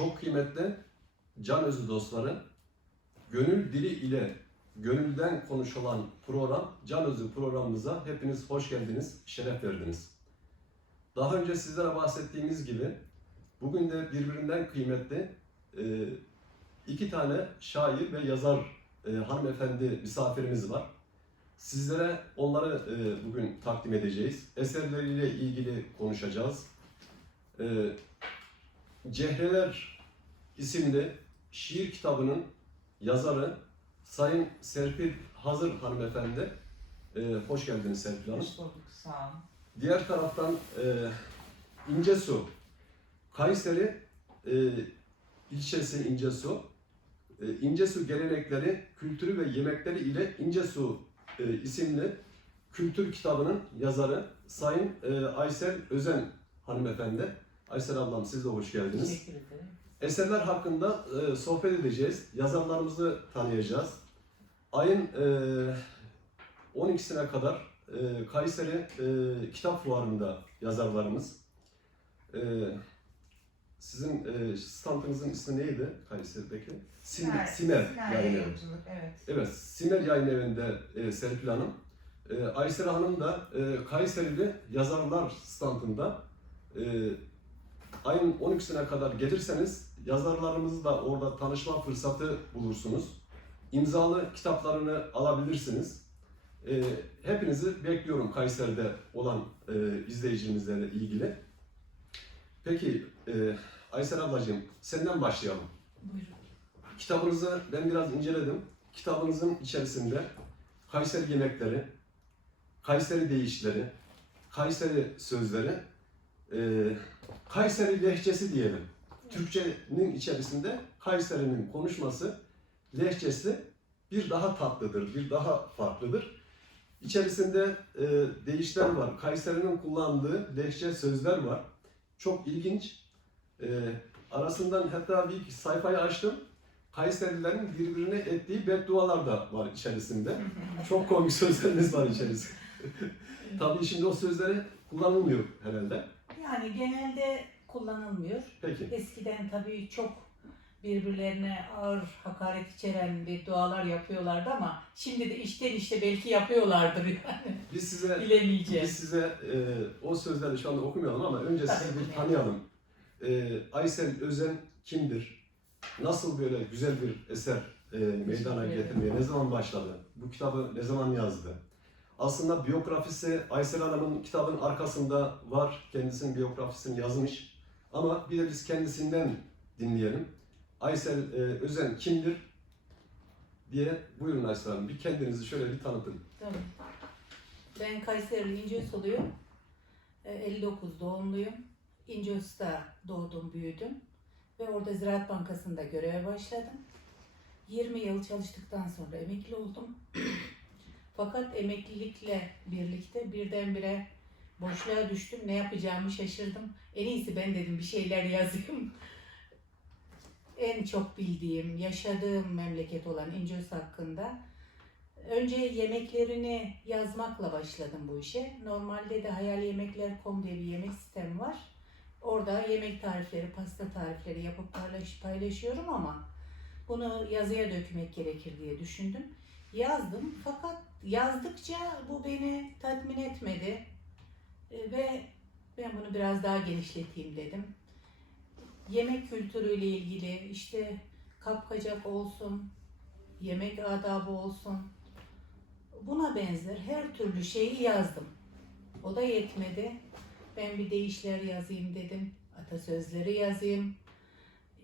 Çok kıymetli can özü dostları, gönül dili ile gönülden konuşulan program Can Özü programımıza hepiniz hoş geldiniz, şeref verdiniz. Daha önce sizlere bahsettiğimiz gibi bugün de birbirinden kıymetli e, iki tane şair ve yazar e, hanımefendi misafirimiz var. Sizlere onları e, bugün takdim edeceğiz. Eserleriyle ilgili konuşacağız. E, Cehreler isimli şiir kitabının yazarı Sayın Serpil Hazır hanımefendi. E, hoş geldiniz Serpil Hanım. Hoş bulduk, sağ olun. Diğer taraftan e, İncesu, Kayseri e, ilçesi İncesu. E, İncesu gelenekleri, kültürü ve yemekleri ile İncesu e, isimli kültür kitabının yazarı Sayın e, Aysel Özen hanımefendi. Aysel ablam siz de hoş geldiniz. Teşekkür ederim. Eserler hakkında e, sohbet edeceğiz. Yazarlarımızı tanıyacağız. Ayın e, 12'sine kadar e, Kayseri e, Kitap Fuarı'nda yazarlarımız. E, sizin e, standınızın ismi neydi Kayseri'deki? Simer, Simer Simer Yayın Evi. Evet. Evet, Simer Yayın Evi'nde e, Serpil Hanım. E, Aysel Hanım da e, Kayserili yazarlar standında e, ayın 12'sine kadar gelirseniz yazarlarımızla orada tanışma fırsatı bulursunuz. İmzalı kitaplarını alabilirsiniz. E, hepinizi bekliyorum Kayseri'de olan e, izleyicilerimizle ilgili. Peki e, Aysel ablacığım senden başlayalım. Buyurun. Kitabınızı ben biraz inceledim. Kitabınızın içerisinde Kayseri yemekleri, Kayseri deyişleri, Kayseri sözleri, e, Kayseri lehçesi diyelim. Türkçenin içerisinde Kayseri'nin konuşması, lehçesi bir daha tatlıdır, bir daha farklıdır. İçerisinde e, deyişler var. Kayseri'nin kullandığı lehçe sözler var. Çok ilginç. E, arasından hatta bir sayfayı açtım. Kayserilerin birbirine ettiği beddualar da var içerisinde. Çok komik sözleriniz var içerisinde. Tabii şimdi o sözleri kullanılmıyor herhalde. Yani genelde kullanılmıyor. Peki. Eskiden tabii çok birbirlerine ağır hakaret içeren bir dualar yapıyorlardı ama şimdi de içten işte belki yapıyorlardır yani. Biz size biz Bilemeyeceğiz. size e, o sözleri şu anda okumayalım ama önce Tabii, sizi bir tanıyalım. E, Aysel Özen kimdir? Nasıl böyle güzel bir eser e, meydana getirmeye ne zaman başladı? Bu kitabı ne zaman yazdı? Aslında biyografisi Aysel Hanım'ın kitabın arkasında var. Kendisinin biyografisini yazmış. Ama bir de biz kendisinden dinleyelim. Aysel e, Özen kimdir? diye buyurun Aysel Hanım. Bir kendinizi şöyle bir tanıtın. Ben Kayseri İncesu'luyum. E, 59 doğumluyum. İncesu'da doğdum, büyüdüm. Ve orada Ziraat Bankası'nda göreve başladım. 20 yıl çalıştıktan sonra emekli oldum. Fakat emeklilikle birlikte birdenbire boşluğa düştüm. Ne yapacağımı şaşırdım. En iyisi ben dedim bir şeyler yazayım. En çok bildiğim, yaşadığım memleket olan İncesu hakkında Önce yemeklerini yazmakla başladım bu işe. Normalde de hayalyemekler.com diye bir yemek sistemi var. Orada yemek tarifleri, pasta tarifleri yapıp paylaş, paylaşıyorum ama bunu yazıya dökmek gerekir diye düşündüm. Yazdım fakat yazdıkça bu beni tatmin etmedi. E, Ve ben bunu biraz daha genişleteyim dedim. Yemek kültürüyle ilgili işte kapkacak olsun, yemek adabı olsun, buna benzer her türlü şeyi yazdım. O da yetmedi. Ben bir deyişler yazayım dedim. Atasözleri yazayım.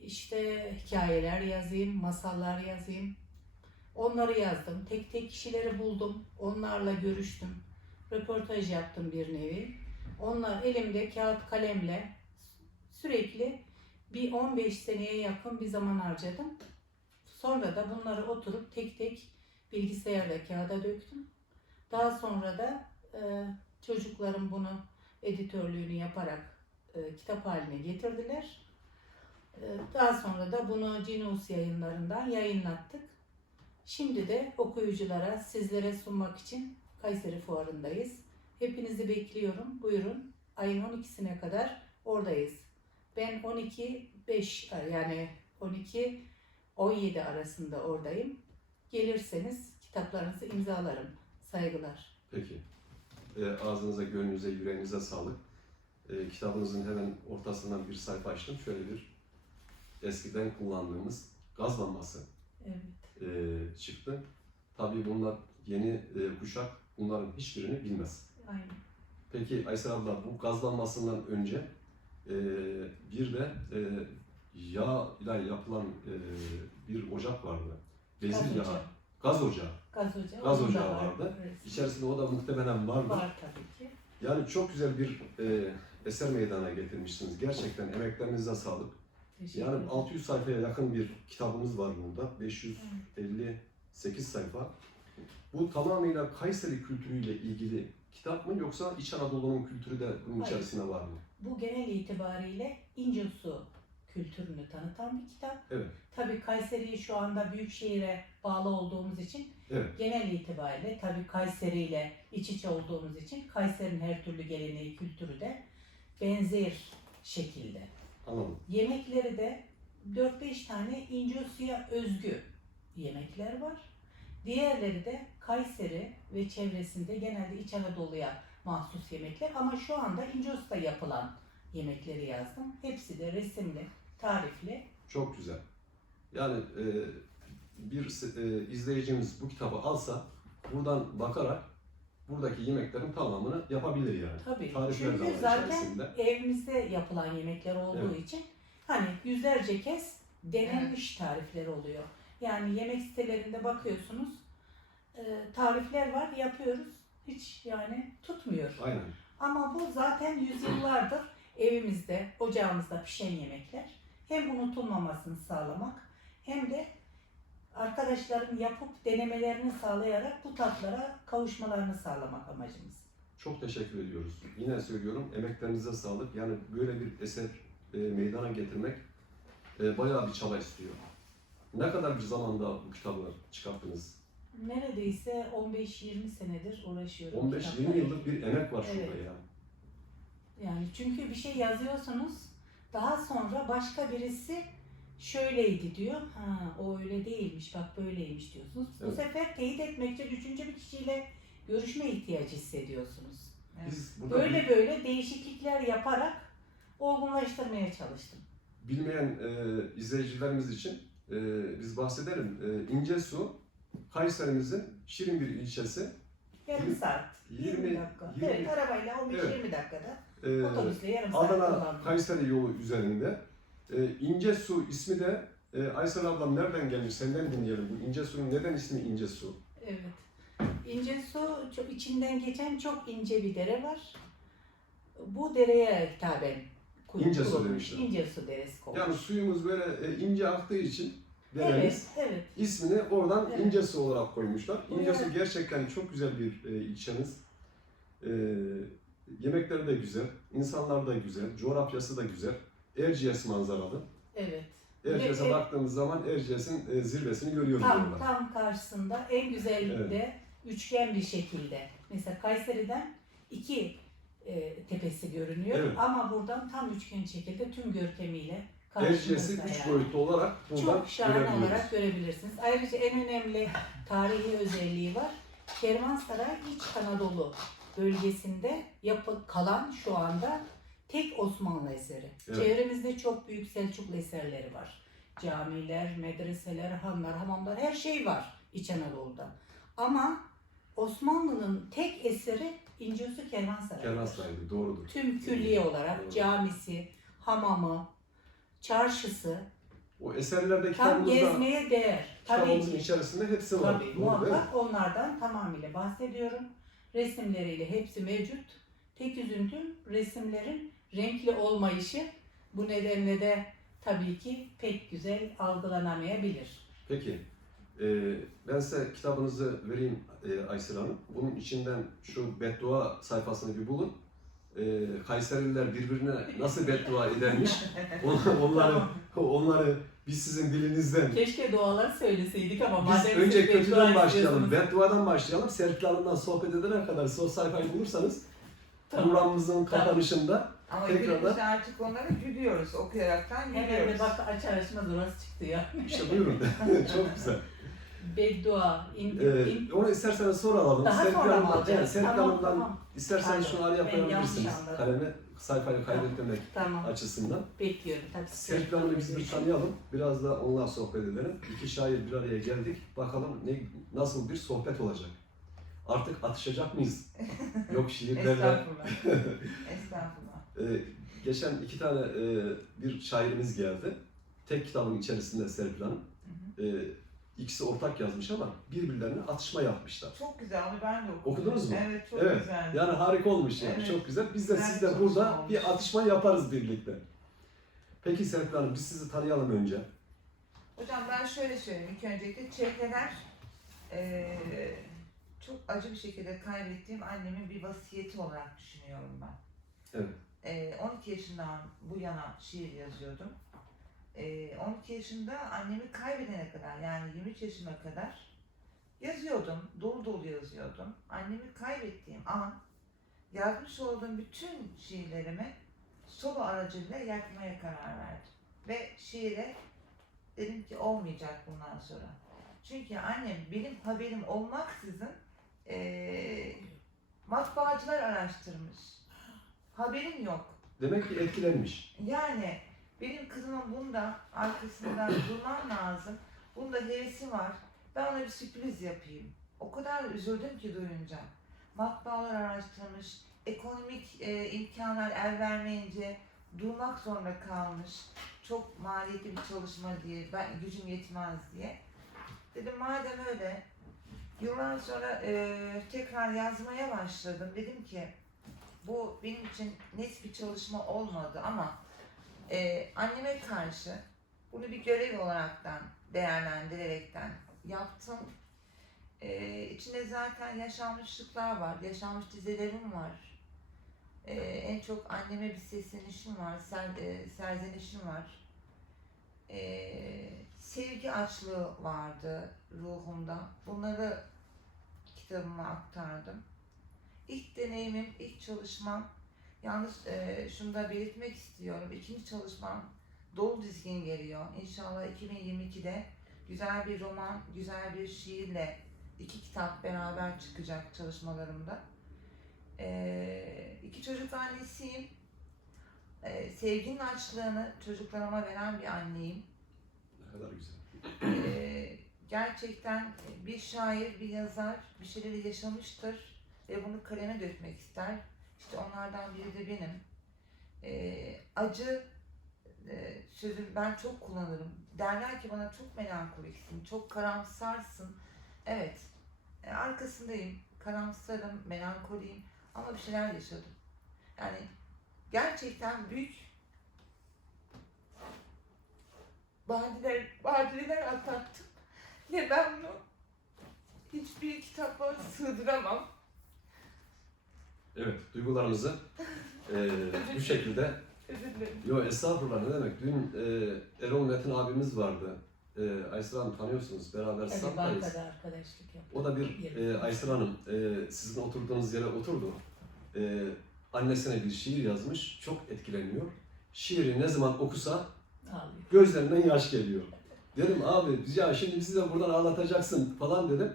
İşte hikayeler yazayım, masallar yazayım. Onları yazdım. Tek tek kişileri buldum. Onlarla görüştüm. Röportaj yaptım bir nevi. Onlar elimde kağıt kalemle sürekli bir 15 seneye yakın bir zaman harcadım. Sonra da bunları oturup tek tek bilgisayarla kağıda döktüm. Daha sonra da e, çocuklarım bunu editörlüğünü yaparak e, kitap haline getirdiler. E, daha sonra da bunu Cinus yayınlarından yayınlattık. Şimdi de okuyuculara, sizlere sunmak için Kayseri Fuarı'ndayız. Hepinizi bekliyorum. Buyurun. Ayın 12'sine kadar oradayız. Ben 12 5 yani 12 17 arasında oradayım. Gelirseniz kitaplarınızı imzalarım. Saygılar. Peki. E, ağzınıza, gönlünüze, yüreğinize sağlık. E, kitabınızın hemen ortasından bir sayfa açtım. Şöyle bir eskiden kullandığımız gaz lambası Evet. e, çıktı. Tabii bunlar yeni e, kuşak bunların hiçbirini bilmez. Aynen. Peki Aysel abla bu gaz lambasından önce e, bir de e, yağ ile yapılan e, bir ocak vardı. Gaz Bezir yağı. ocağı. Gaz ocağı. Gaz ocağı. Gaz ocağı var. vardı. Evet. İçerisinde o da muhtemelen vardır. Var tabii ki. Yani çok güzel bir e, eser meydana getirmişsiniz. Gerçekten emeklerinize sağlık. Teşekkür Yani ederim. 600 sayfaya yakın bir kitabımız var burada. 558 sayfa. Bu tamamıyla Kayseri kültürüyle ilgili kitap mı yoksa İç Anadolu'nun kültürü de bunun Hayır. içerisinde var mı? Bu genel itibariyle İncesu kültürünü tanıtan bir kitap. Evet. Tabii Kayseri'yi şu anda büyük şehire bağlı olduğumuz için Evet. genel itibariyle tabii Kayseri ile iç içe olduğumuz için Kayseri'nin her türlü geleneği, kültürü de benzer şekilde. Yemekleri de 4-5 tane İncesu'ya özgü yemekler var. Diğerleri de Kayseri ve çevresinde genelde İç Anadolu'ya mahsus yemekler ama şu anda İncesu'da yapılan yemekleri yazdım. Hepsi de resimli, tarifli. Çok güzel. Yani e, bir e, izleyicimiz bu kitabı alsa buradan bakarak buradaki yemeklerin tamamını yapabilir yani. Tabii. Tarifler de Çünkü zaten içerisinde. evimizde yapılan yemekler olduğu Evet. için hani yüzlerce kez denenmiş tarifler oluyor. Yani yemek sitelerinde bakıyorsunuz e, tarifler var yapıyoruz hiç yani tutmuyor. Aynen. Ama bu zaten yüzyıllardır evimizde, ocağımızda pişen yemekler. Hem unutulmamasını sağlamak hem de arkadaşların yapıp denemelerini sağlayarak bu tatlara kavuşmalarını sağlamak amacımız. Çok teşekkür ediyoruz. Yine söylüyorum emeklerinize sağlık. Yani böyle bir eser e, meydana getirmek e, bayağı bir çaba istiyor. Ne kadar bir zamanda bu kitabı çıkarttınız? Neredeyse 15-20 senedir uğraşıyorum. 15-20 kitapla yıllık bir emek var şurada Evet. ya. Yani çünkü bir şey yazıyorsunuz, daha sonra başka birisi şöyleydi diyor. Ha o öyle değilmiş, bak böyleymiş diyorsunuz. Bu Evet. sefer teyit etmek için üçüncü bir kişiyle görüşme ihtiyacı hissediyorsunuz. Biz burada Böyle bir- böyle değişiklikler yaparak olgunlaştırmaya çalıştım. bilmeyen e, izleyicilerimiz için e, biz bahsedelim. E, İncesu, Kayserimizin Şirin bir ilçesi. Yarım saat, 20, 20 dakika. 20 evet, arabayla 15-20 Evet. dakikada E, otobüsle yarım saat Adana. Kayseri yolu üzerinde. E, İncesu ismi de e, Aysel ablam nereden gelmiş? Senden dinleyelim. Bu İncesu'nun neden ismi İncesu? Evet. İnce su, çok içinden geçen çok ince bir dere var. Bu dereye hitaben İnce su kurulmuş. demişler. İnce su deresi konmuş. Yani suyumuz böyle e, ince aktığı için evet, deremiz evet. ismini oradan Evet. İncesu olarak koymuşlar. Bu İncesu yani- gerçekten çok güzel bir e, ilçemiz. E, yemekleri de güzel, insanlar da güzel, coğrafyası da güzel. Erciyes manzaralı. Evet. Erciyes'e Ve- baktığımız zaman Erciyes'in e, zirvesini görüyoruz Tam orada. tam karşısında en güzel de üçgen bir şekilde. Mesela Kayseri'den iki e, tepesi görünüyor Evet. ama buradan tam üçgen şekilde tüm görkemiyle Erciyes'i üç yani. boyutlu olarak buradan Çok şahane olarak görebilirsiniz. Ayrıca en önemli tarihi özelliği var. Kervansaray İç Anadolu bölgesinde yapı kalan şu anda tek Osmanlı eseri. Evet. Çevremizde çok büyük Selçuklu eserleri var. Camiler, medreseler, hanlar, hamamlar her şey var İç Anadolu'da. Ama Osmanlı'nın tek eseri İncesu Kervansaray'dır. Kervansaray'dı, doğrudur. Tüm külliye olarak Doğru. camisi, hamamı, çarşısı, O eserlerde Tam kitabımızda, gezmeye değer. Tabii ki. içerisinde hepsi var. Tabii Doğru muhakkak onlardan tamamıyla bahsediyorum. Resimleriyle hepsi mevcut. Tek üzüntüm resimlerin renkli olmayışı. Bu nedenle de tabii ki pek güzel algılanamayabilir. Peki, e, ben size kitabınızı vereyim e, Aysel Hanım. Bunun içinden şu beddua sayfasını bir bulun. E, Kayserililer birbirine nasıl beddua edermiş, on- onları, onları biz sizin dilinizden, Keşke dualar söyleseydik ama biz madem önce siz kötüden başlayalım, bedduadan başlayalım. Serpil Hanım'dan sohbet edene kadar siz o sayfayı bulursanız Tamam. programımızın kapanışında Ama Tekrardan- günümüzde artık onlara gülüyoruz. Okuyaraktan Hemen de gülüyoruz. bak açar açmaz orası çıktı ya. İşte buyurun. Çok güzel. Beddua, in, Ee, onu isterseniz sonra alalım. Daha Serpil sonra mı Hanım'dan- alacağız? Serpil Tamam, Hanım'dan tamam. isterseniz Pardon, şunu araya ben koyabilirsiniz. yanlış anladım. Kalemi sayfayı kaydetmemek Tamam, açısından. bekliyorum. Tabii Serpil Hanım'ı biz bir tanıyalım. Biraz da onunla sohbet edelim. İki şair bir araya geldik. Bakalım ne nasıl bir sohbet olacak. Artık atışacak mıyız? Yok şiirlerle. Estağfurullah. Estağfurullah. Ee, geçen iki tane e, bir şairimiz geldi. Tek kitabın içerisinde Serpil Hanım. Hı hı. Ee, ikisi ortak yazmış ama birbirlerine atışma yapmışlar. Çok güzel ben de okudum. Okudunuz mu? Evet çok Evet. güzel. Yani harika olmuş yani. Evet. Çok güzel. Biz de sizle bir burada olmuş. bir atışma yaparız birlikte. Peki Serpil Hanım biz sizi tanıyalım önce. Hocam ben şöyle söyleyeyim. İlk öncelikle çehreler eee, çok acı bir şekilde kaybettiğim annemin bir vasiyeti olarak düşünüyorum ben. Evet. Eee, 12 yaşından bu yana şiir yazıyordum. Eee, 12 yaşında annemi kaybedene kadar yani 23 yaşıma kadar yazıyordum. Dolu dolu yazıyordum. Annemi kaybettiğim an yazmış olduğum bütün şiirlerimi solo aracılığıyla yakmaya karar verdim. Ve şiire dedim ki olmayacak bundan sonra. Çünkü annem benim haberim olmaksızın eee matbaacılar araştırmış. Haberim yok. Demek ki etkilenmiş. Yani benim kızımın bunda arkasından durmam lazım. Bunda hevesi var. Ben ona bir sürpriz yapayım. O kadar üzüldüm ki duyunca. Matbaalar araştırmış, ekonomik e, imkanlar el vermeyince durmak zorunda kalmış. Çok maliyetli bir çalışma diye, ben gücüm yetmez diye. Dedim madem öyle, yıllar sonra e, tekrar yazmaya başladım. Dedim ki bu benim için net bir çalışma olmadı ama e, anneme karşı bunu bir görev olaraktan değerlendirerekten yaptım. E, içinde zaten yaşanmışlıklar var, yaşanmış dizelerim var. E, en çok anneme bir seslenişim var, ser, e, serzenişim var. E, sevgi açlığı vardı ruhumda. Bunları kitabıma aktardım. İlk deneyimim, ilk çalışmam Yalnız e, şunu da belirtmek istiyorum. İkinci çalışmam dolu dizgin geliyor. İnşallah 2022'de güzel bir roman, güzel bir şiirle iki kitap beraber çıkacak çalışmalarımda. E, iki çocuk annesiyim. E, sevginin açlığını çocuklarıma veren bir anneyim. Ne kadar güzel. E, gerçekten bir şair, bir yazar bir şeyleri yaşamıştır ve bunu kaleme dökmek ister. İşte onlardan biri de benim. Ee, acı e, sözü ben çok kullanırım. Derler ki bana çok melankoliksin, çok karamsarsın. Evet, e, arkasındayım. Karamsarım, melankoliyim ama bir şeyler yaşadım. Yani gerçekten büyük badireler, badireler atlattım. Ve ben bunu hiçbir kitaba sığdıramam. Evet, duygularınızı e, bu şekilde. Yo estağfurullah ne demek. Dün e, Erol Metin abimiz vardı. E, Aysel Hanım tanıyorsunuz. Beraber stat'tayız. bankada arkadaşlık yaptık. O da bir e, Aysel Hanım e, sizin oturduğunuz yere oturdu. E, annesine bir şiir yazmış. Çok etkileniyor. Şiiri ne zaman okusa Ağlıyor. gözlerinden yaş geliyor. Dedim abi ya şimdi bizi de buradan ağlatacaksın falan dedim.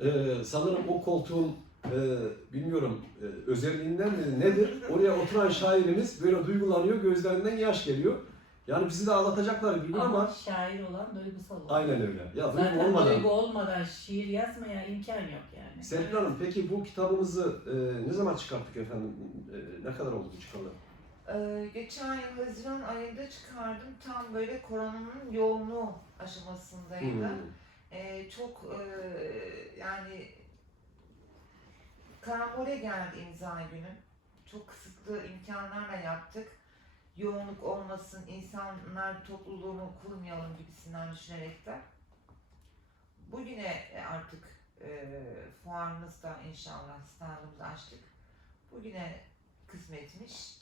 E, sanırım o koltuğun e, bilmiyorum e, özelliğinden mi nedir? Oraya oturan şairimiz böyle duygulanıyor, gözlerinden yaş geliyor. Yani bizi de ağlatacaklar gün Ama ama şair olan duygusal olan. aynen öyle. Ya duygu Zaten olmadan. duygu olmadan şiir yazmaya imkan yok yani. Serpil Hanım peki bu kitabımızı e, ne zaman çıkarttık efendim? E, ne kadar oldu bu çıkalı? Ee, geçen yıl Haziran ayında çıkardım. Tam böyle koronanın yoğunluğu aşamasındaydı. Hmm. Ee, çok e, yani karambole geldi imza günü. Çok kısıtlı imkanlarla yaptık. Yoğunluk olmasın, insanlar topluluğunu kurmayalım gibisinden düşünerekten. Bugüne e, artık e, fuarımızda inşallah standımızı açtık. Bugüne kısmetmiş.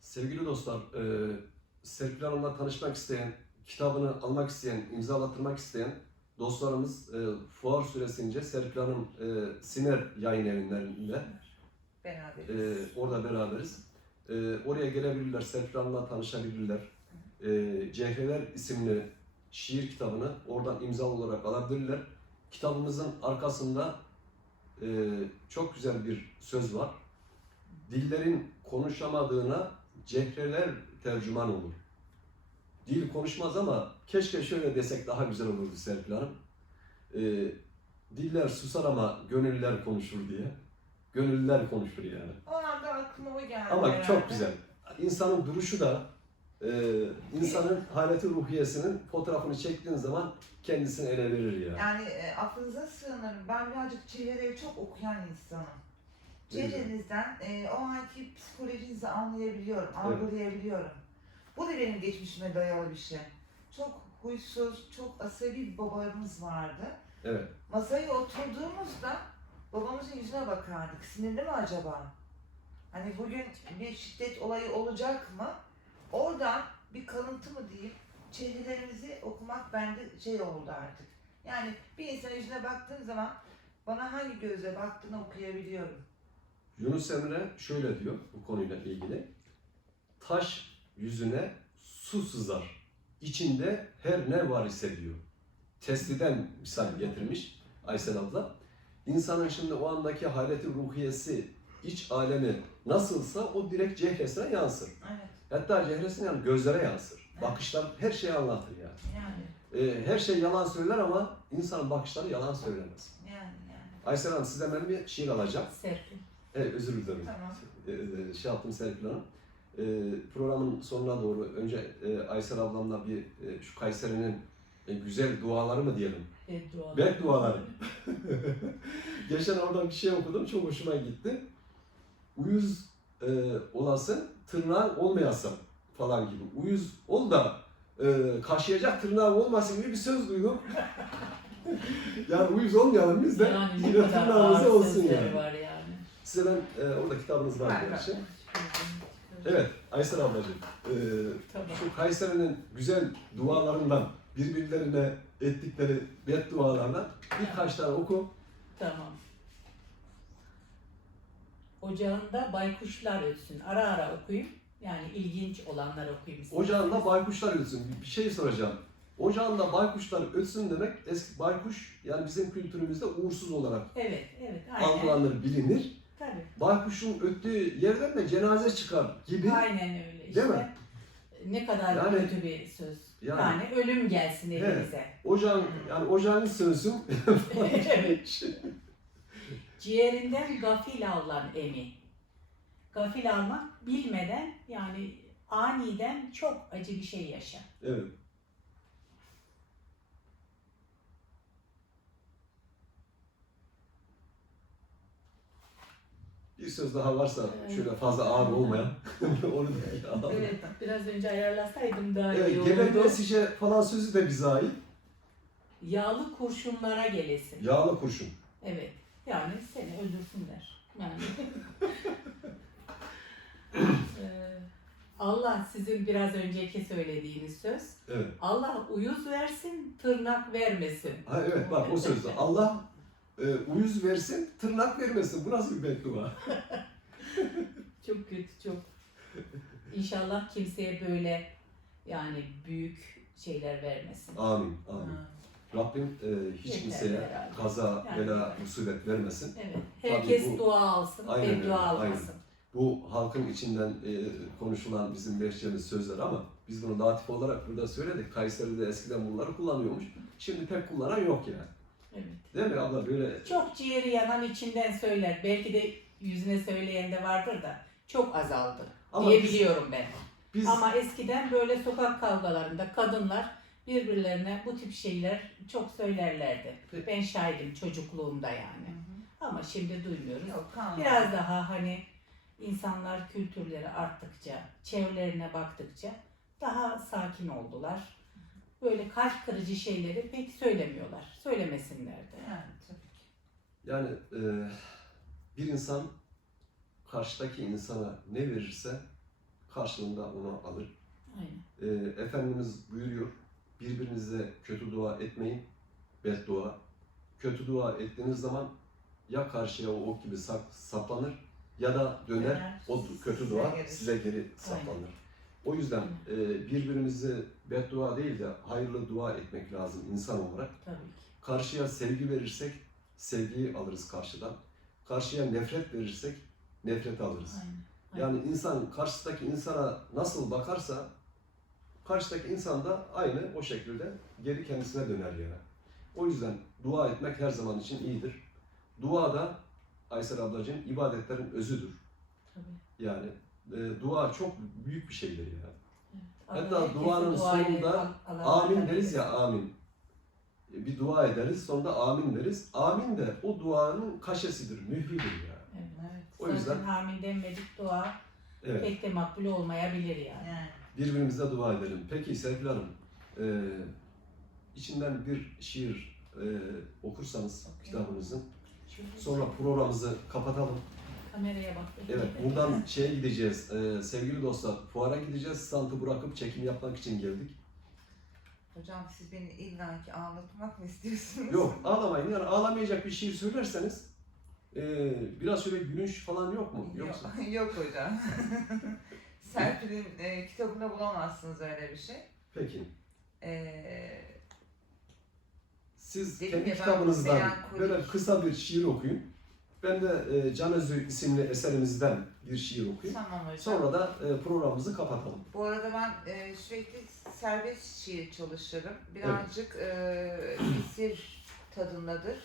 Sevgili dostlar, e, Serpil Hanım'la tanışmak isteyen, kitabını almak isteyen, imzalattırmak isteyen dostlarımız e, fuar süresince Serpil Hanım e, Siner yayın evlerinde Beraberiz. e, orada beraberiz. e, oraya gelebilirler, Serpil Hanım'la tanışabilirler. E, Cehreler isimli şiir kitabını oradan imza olarak alabilirler. Kitabımızın arkasında e, çok güzel bir söz var. Dillerin konuşamadığına cehreler tercüman olur. Dil konuşmaz ama keşke şöyle desek daha güzel olurdu Serpil Hanım. E, diller susar ama gönüller konuşur diye. Gönüller konuşur yani. O anda aklıma o geldi Ama herhalde. çok güzel. İnsanın duruşu da e, insanın haleti ruhiyesinin fotoğrafını çektiğin zaman kendisini ele verir ya. Yani e, aklınıza sığınırım. Ben birazcık çevreleri çok okuyan insanım. Çevrenizden e, o anki psikolojinizi anlayabiliyorum, algılayabiliyorum. Bu da benim geçmişime dayalı bir şey. Çok huysuz, çok asabi bir babalarımız vardı. Evet. Masaya oturduğumuzda babamızın yüzüne bakardık. Sinirli mi acaba? Hani bugün bir şiddet olayı olacak mı? Oradan bir kalıntı mı diyeyim, çehrelerimizi okumak bende şey oldu artık. Yani bir insan yüzüne baktığım zaman bana hangi gözle baktığını okuyabiliyorum. Yunus Emre şöyle diyor bu konuyla ilgili. Taş yüzüne su sızar. İçinde her ne var ise diyor. Tesliden misal getirmiş Aysel abla. İnsanın şimdi o andaki haleti ruhiyesi, iç alemi nasılsa o direkt cehresine yansır. Evet. Hatta cehresine yani gözlere yansır. Bakışlar her şeyi anlatır yani. Yani, Ee, her şey yalan söyler ama insanın bakışları yalan söylemez. yani, yani. Aysel Hanım sizden ben bir şiir alacağım. Serpil. Evet özür dilerim. Tamam. Ee, şey yaptım Serpil Hanım. Ee, programın sonuna doğru önce e, Aysel ablamla bir e, şu Kayseri'nin e, güzel duaları mı diyelim? Beddualar. Bedduaları. Geçen oradan bir şey okudum çok hoşuma gitti. Uyuz e, olasın, tırnağın olmayasın falan gibi. Uyuz ol da e, kaşıyacak tırnağın olmasın gibi bir söz duydum. yani uyuz olmayalım biz de Yani ne yine kadar tırnağımız ağır olsun yani. var yani. Size ben, e, orada kitabınız var Var, gerçi. Evet, Aysel ablacığım. e, Tamam. şu Kayseri'nin güzel dualarından, birbirlerine ettikleri beddualardan birkaç tane oku. Tamam. Ocağında baykuşlar ötsün. Ara ara okuyayım. Yani ilginç olanlar okuyayım size. Ocağında baykuşlar ötsün. Bir- Bir şey soracağım. Ocağında baykuşlar ötsün demek eski baykuş yani bizim kültürümüzde uğursuz olarak Evet, evet. Aynen. algılanır, bilinir. Tabii. Baykuşun öttüğü yerden de cenaze çıkar gibi. Aynen öyle işte. Değil mi? Ne kadar Yani- kötü bir söz. Yani, Yani, ölüm gelsin Evet. elinize. ocağın yani ocağın sönsün. evet. Ciğerinden gafil avlan emi. Gafil almak bilmeden yani aniden çok acı bir şey yaşa. evet. Bir söz daha varsa Evet. şöyle fazla ağır olmayan onu da alalım. Evet, biraz önce ayarlasaydım daha Evet, iyi geberme olurdu. sice falan sözü de bize ait. Yağlı kurşunlara gelesin. Yağlı kurşun. Evet, yani seni öldürsünler. Yani. Ee, Allah sizin biraz önceki söylediğiniz söz. Evet. Allah uyuz versin, tırnak vermesin. Ha, evet bak o söz. Allah e, uyuz versin, tırnak vermesin. Bu nasıl bir beddua? Çok kötü, çok. İnşallah kimseye böyle yani büyük şeyler vermesin. Amin. Amin. Ha. Rabbim e, hiç Yeter kimseye herhalde. kaza, Yani. bela, musibet vermesin. Evet, herkes Tabii bu- dua alsın, Aynen aynen. almasın. Bu halkın içinden e, konuşulan bizim lehçemiz sözler ama biz bunu latif olarak burada söyledik. Kayseri'de eskiden bunları kullanıyormuş. Şimdi pek kullanan yok yani. Evet. Değil mi abla böyle? Çok ciğeri yanan içinden söyler. Belki de yüzüne söyleyen de vardır da çok azaldı Ama diye biz, biliyorum ben. biz Ama eskiden böyle sokak kavgalarında kadınlar birbirlerine bu tip şeyler çok söylerlerdi. Peki. Ben şahidim çocukluğumda yani. hı. Ama şimdi duymuyoruz. Yok kalmadı. Biraz daha hani insanlar kültürleri arttıkça, çevrelerine baktıkça daha sakin oldular. Böyle kalp kırıcı şeyleri pek söylemiyorlar. Söylemesinler de. Yani tabii ki. yani e, bir insan karşıdaki insana ne verirse karşılığında onu alır. Aynen. E, Efendimiz buyuruyor, birbirinize kötü dua etmeyin, beddua. Kötü dua ettiğiniz zaman ya karşıya o ok gibi sap- saplanır ya da döner, Döner, o kötü size dua geri. size geri saplanır. O yüzden e, birbirimizi beddua değil de hayırlı dua etmek lazım insan olarak. Tabii ki. Karşıya sevgi verirsek sevgiyi alırız karşıdan. Karşıya nefret verirsek nefret alırız. Aynen. aynen. Yani insan karşıdaki insana nasıl bakarsa karşıdaki insan da aynı o şekilde geri kendisine döner yani. O yüzden dua etmek her zaman için iyidir. Dua da Aysel ablacığım ibadetlerin özüdür. Tabii. Yani e, dua çok büyük bir şeydir yani. Evet. Hatta duanın sonunda Amin deriz ya amin. E, Bir dua ederiz sonra amin deriz. Amin de o duanın kaşesidir, mührüdür yani. Evet. Evet. O yüzden- Zaten amin denmedik dua Evet. pek de makbul olmayabilir yani. Yani. Birbirimize dua edelim. Peki Serpil Hanım, e, içinden bir şiir e, okursanız kitabınızın. Sonra programımızı kapatalım. Kameraya bak. Evet, buradan şeye gideceğiz. E, sevgili dostlar, fuara gideceğiz. Stantı bırakıp çekim yapmak için geldik. Hocam siz beni illaki ağlatmak mı istiyorsunuz? Yok, ağlamayın. Yani ağlamayacak bir şiir söylerseniz e, biraz şöyle gülünç falan yok mu? Yoksa. Yok, yok hocam. Serpil'in e, kitabında bulamazsınız öyle bir şey. Peki. E, Siz Dedim kendi ya ben kitabınızdan melankolik- böyle kısa bir şiir okuyun. Ben de e, Can Özü isimli eserimizden bir şiir okuyayım. tamam hocam. Sonra da e, programımızı kapatalım. Bu arada ben e, sürekli serbest şiir çalışırım. Birazcık e, misir tadındadır.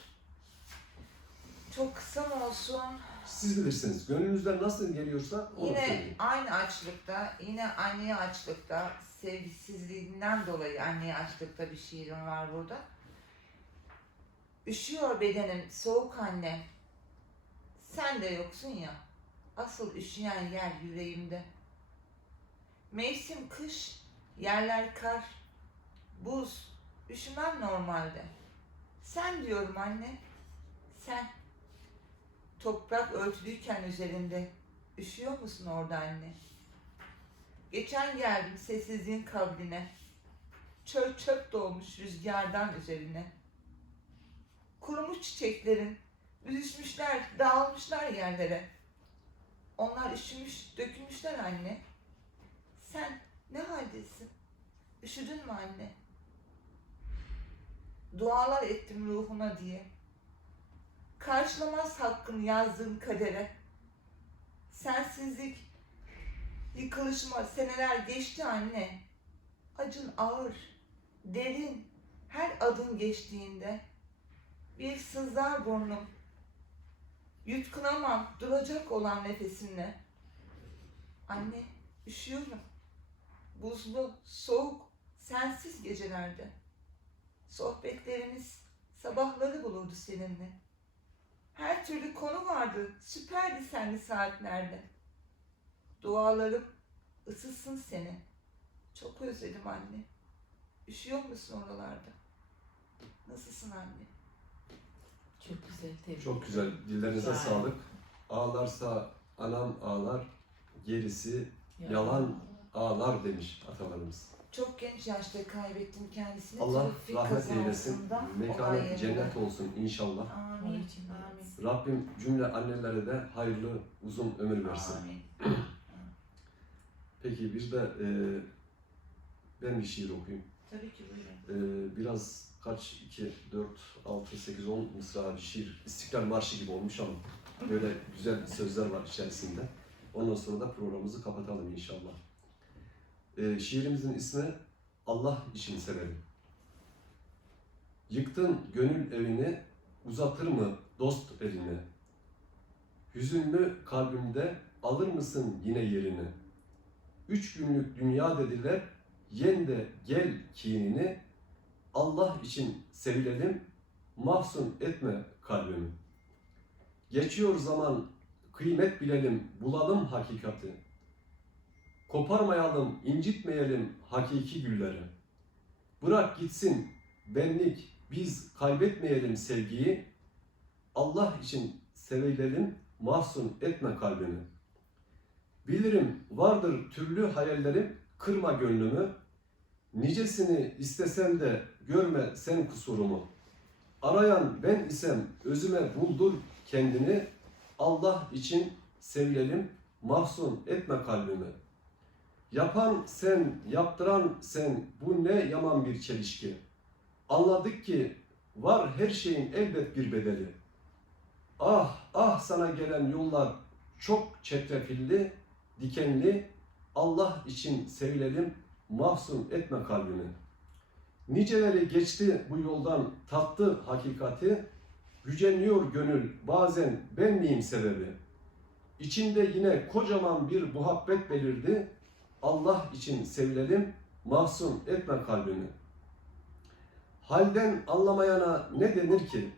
Çok kısa mı olsun? Siz bilirsiniz. Gönlünüzden nasıl geliyorsa onu Yine söyleyin. aynı açlıkta, yine anneye açlıkta, sevgisizliğinden dolayı anneye açlıkta bir şiirim var burada. Üşüyor bedenim, soğuk anne. Sen de yoksun ya, asıl üşüyen yer yüreğimde. Mevsim kış, yerler kar, buz, üşümem normalde. Sen diyorum anne, sen. Toprak örtülüyken üzerinde, Üşüyor musun orada anne? Geçen geldim sessizliğin kabline. Çöl çöp dolmuş rüzgardan üzerine. Kurumuş çiçeklerin, büzüşmüşler, dağılmışlar yerlere. Onlar üşümüş, dökülmüşler anne. Sen ne haldesin? Üşüdün mü anne? Dualar ettim ruhuna diye. Karşılamaz hakkın yazdığın kadere. Sensizlik, yıkılışma seneler geçti anne. Acın ağır, derin, her adım geçtiğinde. Bir sızlar burnum. Yutkunamam duracak olan nefesinle. Anne, üşüyorum. Buzlu, soğuk, sensiz gecelerde. Sohbetlerimiz sabahları bulurdu seninle. Her türlü konu vardı. Süperdi senli saatlerde. Dualarım ısıtsın seni. Çok özledim anne. Üşüyor musun oralarda? Nasılsın anne? Çok güzel. Tebrik Çok güzel. Dillerinize Yani. sağlık. Ağlarsa anam ağlar, gerisi ederim. yalan ağlar demiş atalarımız. Çok genç yaşta kaybettim kendisini. Allah Trafik rahmet eylesin. kazasında, olay Mekanı yerinde. cennet olsun inşallah. Onun Amin. için de Amin. Rabbim cümle annelere de hayırlı uzun ömür versin. Amin. Peki bir de e, ben bir şiir okuyayım. Tabii ki buyurun. E, biraz kaç, 2, 4, 6, 8, 10 mısra bir şiir. İstiklal Marşı gibi olmuş ama böyle güzel sözler var içerisinde. Ondan sonra da programımızı kapatalım inşallah. E, şiirimizin ismi Allah için severim. Yıktın gönül evini, uzatır mı dost elini? Hüzünlü kalbimde alır mısın yine yerini? Üç günlük dünya dediler, yen de gel kinini, Allah için sevilelim, mahzun etme kalbimi. Geçiyor zaman, kıymet bilelim, bulalım hakikati. Koparmayalım, incitmeyelim hakiki gülleri. Bırak gitsin benlik, biz kaybetmeyelim sevgiyi. Allah için sevilelim, mahzun etme kalbimi. Bilirim vardır türlü hayallerim, kırma gönlümü. Nicesini istesem de görme sen kusurumu. Arayan ben isem özüme buldur kendini. Allah için sevilelim, mahzun etme kalbimi. Yapan sen, yaptıran sen, bu ne yaman bir çelişki. Anladık ki var her şeyin elbet bir bedeli. Ah ah sana gelen yollar çok çetrefilli, dikenli. Allah için sevilelim, mahzun etme kalbimi. Niceleri geçti bu yoldan tattı hakikati. Güceniyor gönül bazen ben miyim sebebi? İçinde yine kocaman bir muhabbet belirdi. Allah için sevilelim, mahzun etme kalbimi. Halden anlamayana ne denir ki?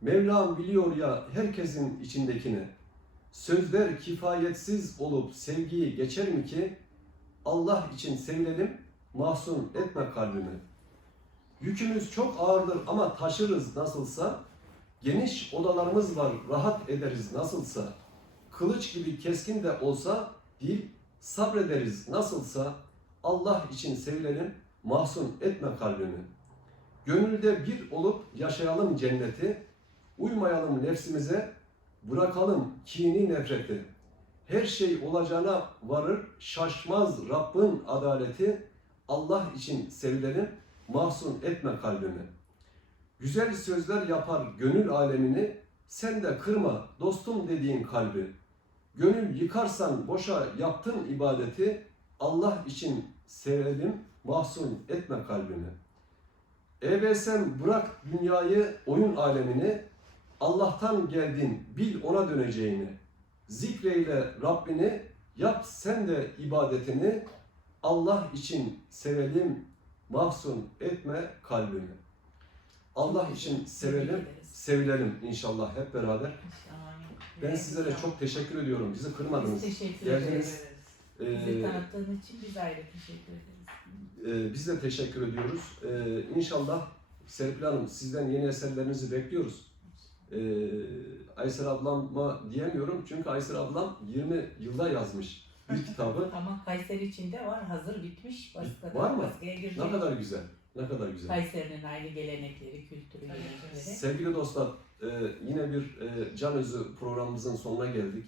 Mevlam biliyor ya herkesin içindekini. Sözler kifayetsiz olup sevgiyi geçer mi ki? Allah için sevilelim, mahzun etme kalbimi. Yükümüz çok ağırdır ama taşırız nasılsa. Geniş odalarımız var, rahat ederiz nasılsa. Kılıç gibi keskin de olsa dil sabrederiz nasılsa. Allah için sevilelim, mahzun etme kalbimi. Gönülde bir olup yaşayalım cenneti. Uymayalım nefsimize, bırakalım kini nefreti. Her şey olacağına varır, şaşmaz Rabbin adaleti. Allah için sevilelim, mahzun etme kalbimi. Güzel sözler yapar gönül alemini, sen de kırma dostum dediğin kalbi. Gönül yıkarsan boşa yaptın ibadeti, Allah için sevelim, mahzun etme kalbimi. Ebesem bırak dünyayı, oyun alemini, Allah'tan geldin, bil ona döneceğini. Zikreyle Rabbini, yap sen de ibadetini, Allah için sevelim, mahzun etme kalbimi. Allah için sevelim, sevilelim inşallah hep beraber. Ben sizlere çok teşekkür ediyorum. Bizi Biz kırmadınız. teşekkür Geldiniz. ederiz. Bizi Ee, tanıttığın için biz ayrı teşekkür ederiz. e, biz de teşekkür ediyoruz. Ee, inşallah Serpil Hanım sizden yeni eserlerinizi bekliyoruz. Ee, Aysel ablama diyemiyorum çünkü Aysel ablam 20 yılda yazmış bir kitabı. Ama Kayseri içinde var, hazır bitmiş. Baskıda, Var mı? Baskıya girecek. Ne kadar güzel, ne kadar güzel. Kayseri'nin aynı gelenekleri, kültürü, gelenekleri. Sevgili dostlar, e, yine bir e, Can Özü programımızın sonuna geldik.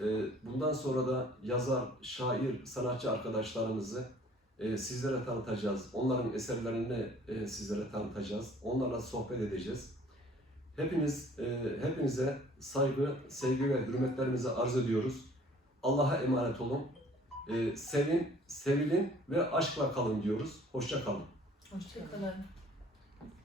E, bundan sonra da yazar, şair, sanatçı arkadaşlarımızı e, sizlere tanıtacağız. Onların eserlerini e, sizlere tanıtacağız. Onlarla sohbet edeceğiz. Hepiniz, e, hepinize saygı, sevgi ve hürmetlerimizi arz ediyoruz. Allah'a emanet olun. E, sevin, sevilin ve aşkla kalın diyoruz. Hoşça kalın. Hoşçakalın.